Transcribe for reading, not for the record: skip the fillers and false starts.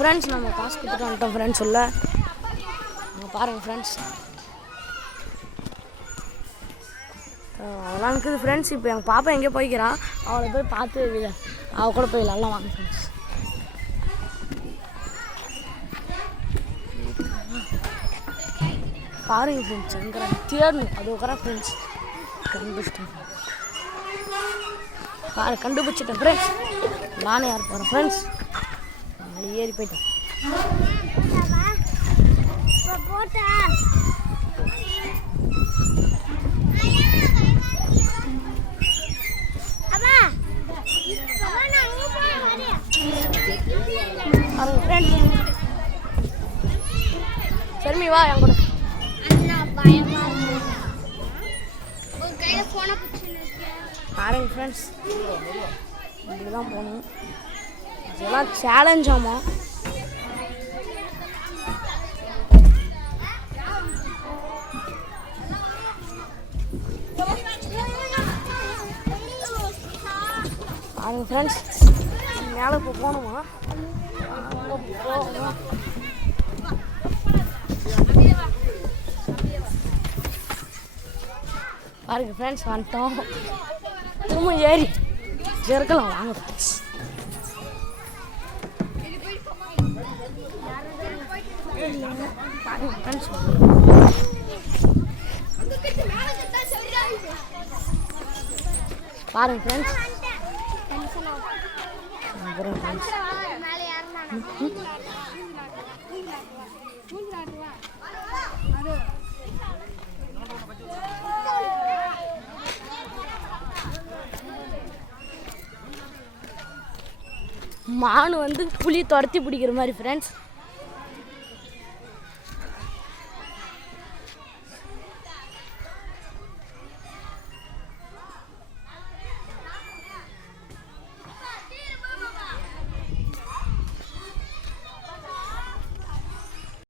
Friends நம்ம காசு கொடுத்துட்டு வந்துட்டோம் ஃப்ரெண்ட்ஸ் உள்ள. அங்கே பாருங்கள் ஃப்ரெண்ட்ஸ், அதெல்லாம் இருக்குது ஃப்ரெண்ட்ஸ். இப்போ எங்கள் பாப்பா எங்கேயோ போய்க்கிறான், அவளை போய் பார்த்து அவள் கூட போய் நல்லா வாங்க ஃப்ரெண்ட்ஸ். பாருங்க ஃப்ரெண்ட்ஸ், எங்கே தேடணும் அது உட்கார ஃப்ரெண்ட்ஸ். கண்டுபிடிச்சிட்டேன் கண்டுபிடிச்சிட்டேன் ஃப்ரெண்ட்ஸ். நானே யார் போகிறேன் ஃப்ரெண்ட்ஸ், நாளை ஏறி போயிட்டேன். சரி வா என் கூட. பாருங்க ஃப்ரெண்ட்ஸ், இப்படி தான் போகணும். இதெல்லாம் சேலஞ்ச் ஆமாம். பாருங்க ஃப்ரெண்ட்ஸ், மேலே இப்போ போகணுமா? பாருங்க ஃப்ரெண்ட்ஸ், வந்துட்டோம். திரும்ப ஏறி இருக்கலாம் வாங்க ஃப்ரெண்ட்ஸ். பாருங்க ஃப்ரெண்ட்ஸ், பாருங்க ஃப்ரெண்ட்ஸ். மான் வந்து புலி துரத்தி பிடிக்கிற மாதிரி ஃப்ரெண்ட்ஸ்.